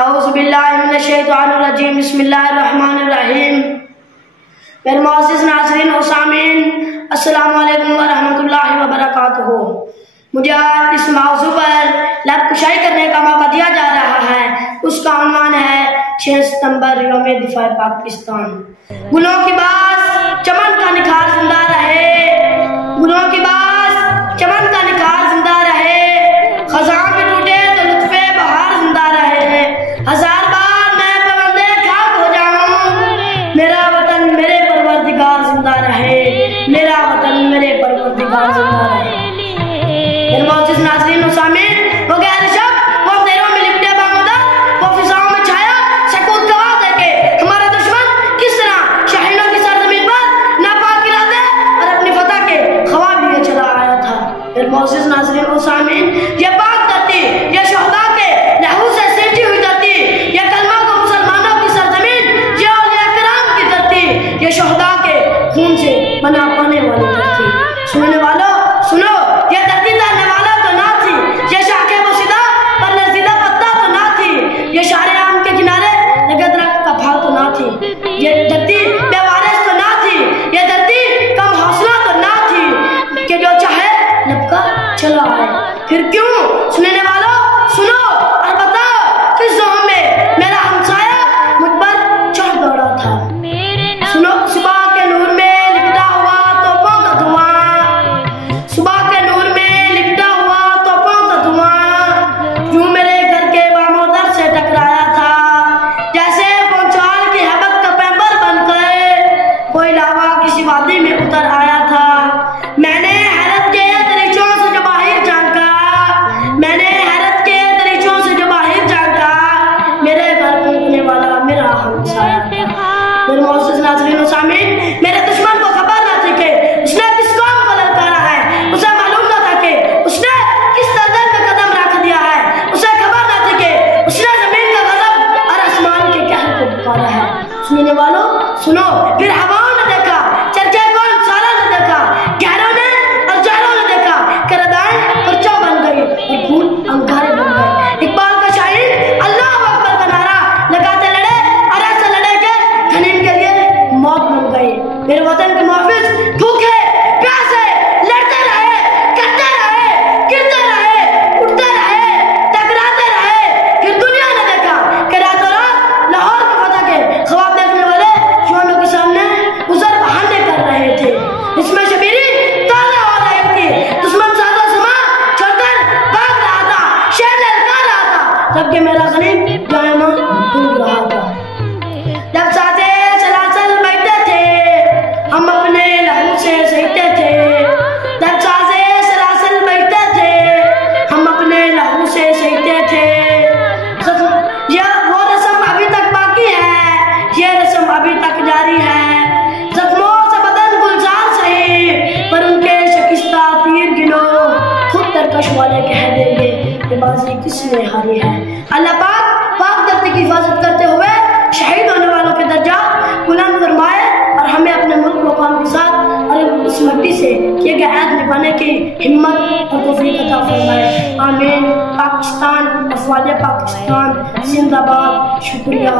औज़ुबिल्लाहिमिनश्शैतानिर्रजीम बिस्मिल्लाहिर्रहमानिर्रहीम। मेरे मोअज़्ज़िज़ नाज़रीन और सामीन, अस्सलामु अलैकुम व रहमतुल्लाहि व बरकातुहू। मुझे आज इस मौज़ू पर लब कुशाई करने का मौका दिया जा रहा है। उसका उन्वान है 6 सितंबर यौम दिफा पाकिस्तान। गुलों की बास चमन का निखार जिंदा रहे, गुलों की बास चमन का निखार जिंदा रहे, खज़ां भी टूटे तो लुत्फ़े बहार जिंदा रहे। हजार बार मैं पवंदे खाक हो जाऊं, मेरा वतन मेरे परवरदिगार जिंदा रहे, मेरा वतन मेरे परवरदिगार जिंदा रहे। मेरे मोअज़्ज़िज़ नाज़रीन और सामीन, वो गैर शक वो अंधेरों में लिपटे बामुदर, वो फिजाओं में छाया सकूत गवा देके हमारा दुश्मन किस तरह शाहीनों की सरजमीन पर नापाक इरादे और अपनी फतह के ख्वाब लिए चला आया था। मेरे मोअज़्ज़िज़ नाज़रीन और सामीन, ये पाक धरती, ये शोहदा के लहू से सींची हुई धरती, ये कलमा को मुसलमानों की सरजमीन, ये औलिया किराम की धरती, ये शोहदा के खून से बना पाने वाली धरती। सुनने वालों सुनो, ये धरती तारने वाला तो ना थी, ये शाखे बोसीदा पर लर्जीदा पत्ता तो ना थी, ये शारे आम के किनारे लगे दरख्त का फल तो ना थी, ये धरती बेवारिस तो ना थी, ये धरती कम हौसला तो ना थी कि जो चाहे लपका चला आए। फिर क्यों सुनने वालों सुनो और बताओ किस जोम में मेरा हमसाया मुझ पर चढ़ दौड़ा था। सुनो, सुबह के नूर में लिपटा हुआ तोपों का धुआं, सुबह के नूर में लिपटा हुआ तोपों का धुआं, यूं मेरे घर के बामोदर से टकराया था, जैसे पौंचाल की हबत का पैंबर बनकर कोई लावा किसी वादी में उतर आया था। मैंने हैरत के दरीचों से जो बाहर झांका, मैंने हैरत के दरीचों से जो बाहर झांका, मेरे घर पहुंचने वाला मेरा हमसाया था। मेरे मोअज़्ज़िज़ नाज़रीन और सामीन, मेरे दुश्मन को खबर न थी कि उसने किस कौम को ललकारा है, उसे मालूम न था कि उसने किस दलदल में कदम रख दिया है, उसे खबर न थी कि उसने जमीन का गज़ब और आसमान के कहर को पुकारा है। सुनने वालों सुनो, फिर हवाओं ने देखा, चर्चे कौन सारा ने देखा, गहरों ने और जहरों ने देखा, करदाएं परचम बन गई और फूल अंगारे बन गए। इकबाल का शायर अल्लाह अकबर का नारा लगाते लड़े और ऐसे लड़े के खनीन के लिए मौत बन गई। मेरे वतन के मुहाफिज भूखे प्यासे लड़ते रहे, करते रहे, गिरते रहे, उठते रहे, टकराते रहे। फिर दुनिया ने देखा कि रातों रात लाहौर की फतह के ख्वाब देखने वाले जवानों के सामने गुजर बहाने कर रहे थे। इसमें शबीरी ताज़ा हो रही थी, दुश्मन साजो समा छोड़कर भाग रहा था, शेर ललका रहा था, जबकि मेरा गनीम जायमा डूब रहा था। जब साजे सलासल बैठते थे, हम अपने लहू से सहते थे, जब साजे सलासल बैठते थे, हम अपने लहू से सहते थे। ये वो रस्म अभी तक बाकी है, ये रस्म अभी तक जारी है। जख्मों से बदन गुलजार सही, पर उनके शिकस्ता तीर गिनो, खुद तरकश वाले कह देंगे कि बाजी किसने हारी है। अल्लाह पाक पाक धरती की हिफाजत करते हुए शहीद होने वालों के दर्जा बुलंद फरमाए और हमें अपने मुल्क व कौम के साथ और इस मिट्टी से किए गए अहद निभाने की हिम्मत और तौफीक अता फरमाए। आमीन। पाकिस्तान, अफवाज पाकिस्तान जिंदाबाद। शुक्रिया।